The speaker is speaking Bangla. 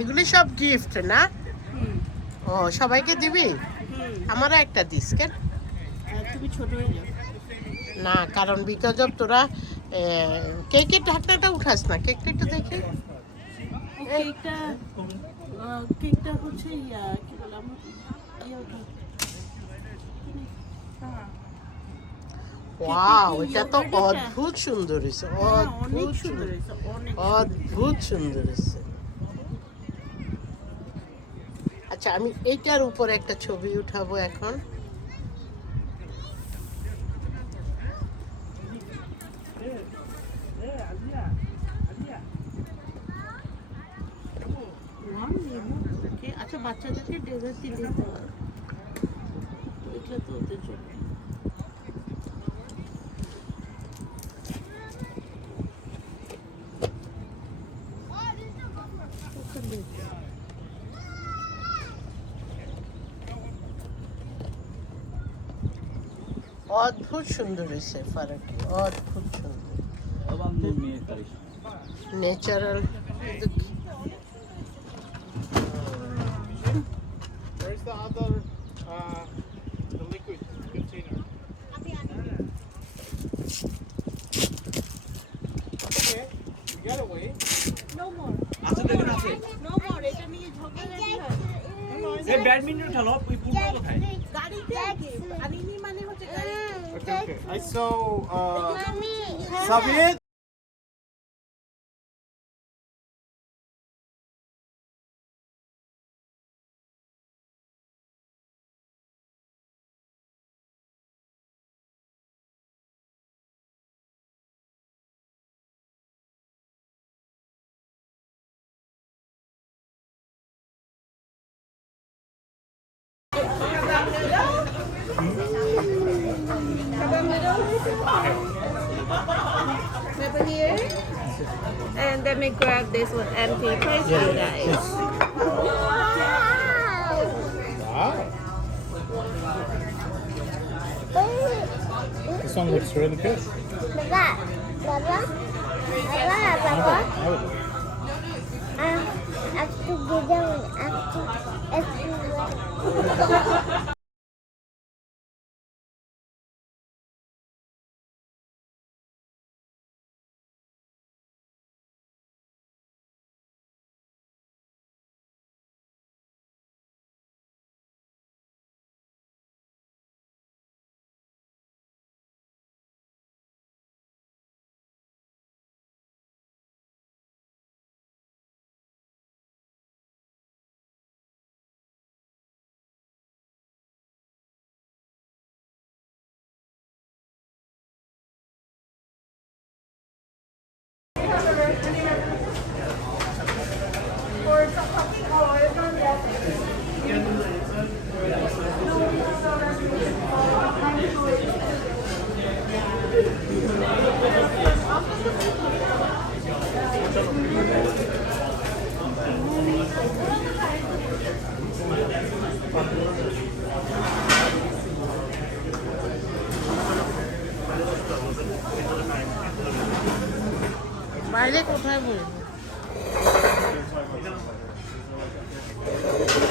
এগুলি সব গিফট না? ও সবাইকে দিবি? আমারও একটা দিস কেন? তুমি ছোট হয়ে যাও না, কারণ বিকজ অফ তোরা কেকের ঢাকনাটা উঠাস না, কেকটা একটু দেখি। কেকটা হচ্ছে কি বললাম ওয়াও, এটা তো অদ্ভুত সুন্দর হয়েছে, অদ্ভুত সুন্দর, অদ্ভুত সুন্দর হয়েছে। আচ্ছা, আমি এইটার উপরে একটা ছবি উঠাবো এখন। আচ্ছা, বাচ্চাদেরকে ডেজার্ট দিতে হবে, এটা তো ওদের জন্য। অদ্ভুত সুন্দর হয়েছে ফারাকি, অদ্ভুত সুন্দর, natural. Where's the other, the liquid container? Okay, we got away. No more. No more. এটা নিয়ে ঝগড়া লাগি হয়। এই ব্যাডমিন্টন খেলো, ওই ফুটবল কোথায়? গাড়িতে আনিনি মানে হচ্ছে গাড়ি। Okay, okay. I saw Sabit. Over here. And let me grab this one empty place for you guys. Wow. This one looks really good. বাইরে কোথায় বলবো?